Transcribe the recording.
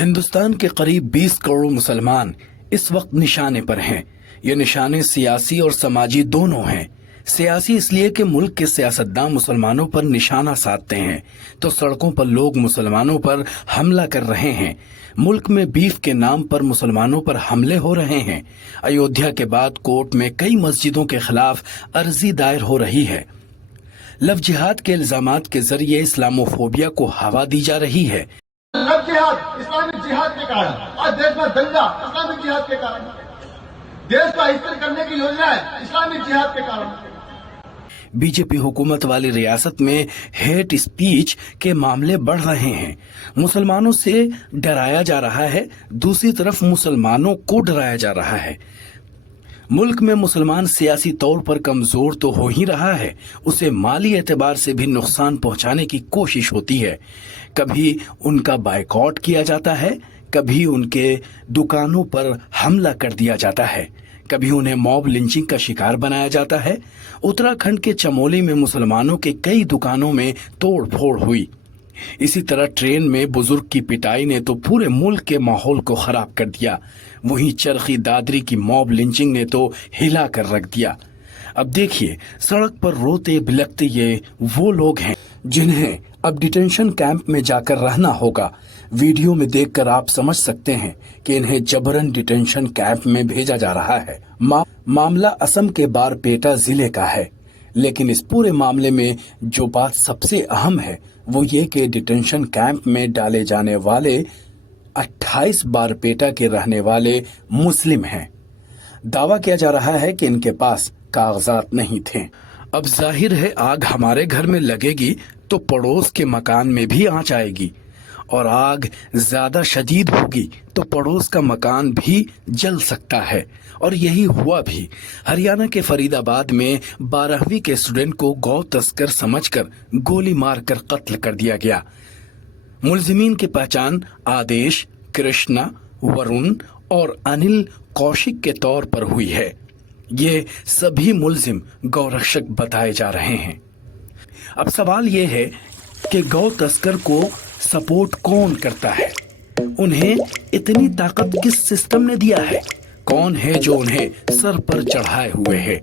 ہندوستان کے قریب 20 کروڑ مسلمان اس وقت نشانے پر ہیں۔ یہ نشانے سیاسی اور سماجی دونوں ہیں۔ سیاسی اس لیے کہ ملک کے سیاستدان مسلمانوں پر نشانہ سادھتے ہیں تو سڑکوں پر لوگ مسلمانوں پر حملہ کر رہے ہیں۔ ملک میں بیف کے نام پر مسلمانوں پر حملے ہو رہے ہیں۔ ایودھیا کے بعد کورٹ میں کئی مسجدوں کے خلاف عرضی دائر ہو رہی ہے۔ لو جہاد کے الزامات کے ذریعے اسلاموفوبیا کو ہوا دی جا رہی ہے۔ لو جہاد اسلامک جہاد کے کارن آج دیش میں دنگا اسلامک جہاد کے کارن، دیش کو استر کرنے کی یوجنا ہے اسلامک جہاد کے کارن۔ بی جے پی حکومت والی ریاست میں ہیٹ اسپیچ کے معاملے بڑھ رہے ہیں۔ مسلمانوں سے ڈرایا جا رہا ہے، دوسری طرف مسلمانوں کو ڈرایا جا رہا ہے۔ ملک میں مسلمان سیاسی طور پر کمزور تو ہو ہی رہا ہے، اسے مالی اعتبار سے بھی نقصان پہنچانے کی کوشش ہوتی ہے۔ کبھی ان کا بائیکاٹ کیا جاتا ہے، کبھی ان کے دکانوں پر حملہ کر دیا جاتا ہے، کبھی انہیں موب لنچنگ کا شکار بنایا جاتا ہے۔ اتراکھنڈ کے چمولی میں مسلمانوں کے کئی دکانوں میں توڑ پھوڑ ہوئی۔ اسی طرح ٹرین میں بزرگ کی پٹائی نے تو پورے ملک کے ماحول کو خراب کر دیا، وہیں چرخی دادری کی موب لنچنگ نے تو ہلا کر رکھ دیا۔ اب دیکھیے، سڑک پر روتے بلکتے یہ وہ لوگ ہیں جنہیں اب ڈیٹینشن کیمپ میں جا کر رہنا ہوگا۔ ویڈیو میں دیکھ کر آپ سمجھ سکتے ہیں کہ انہیں جبرن ڈیٹینشن کیمپ میں بھیجا جا رہا ہے۔ معاملہ اسم کے بارپیٹا ضلع کا ہے، لیکن اس پورے معاملے میں جو بات سب سے اہم ہے وہ یہ کہ ڈیٹینشن کیمپ میں ڈالے جانے والے 28 بارپیٹا کے رہنے والے مسلم ہیں۔ دعویٰ کیا جا رہا ہے کہ ان کے پاس کاغذات نہیں تھے۔ اب ظاہر ہے آگ ہمارے گھر میں لگے گی تو پڑوس کے مکان میں بھی آنچ آئے گی، اور آگ زیادہ شدید ہوگی تو پڑوس کا مکان بھی جل سکتا ہے، اور یہی ہوا بھی۔ ہریانہ کے فرید آباد میں 12ویں کے اسٹوڈنٹ کو گو تسکر سمجھ کر گولی مار کر قتل کر دیا گیا۔ ملزمین کی پہچان آدیش، کرشنا، ورون اور انل کوشک کے طور پر ہوئی ہے۔ یہ سبھی ملزم گو رکشک بتائے جا رہے ہیں۔ اب سوال یہ ہے کہ گو تسکر کو سپورٹ کون کرتا ہے؟ انہیں اتنی طاقت کس سسٹم نے دیا ہے؟ کون ہے جو انہیں سر پر چڑھائے ہوئے ہے؟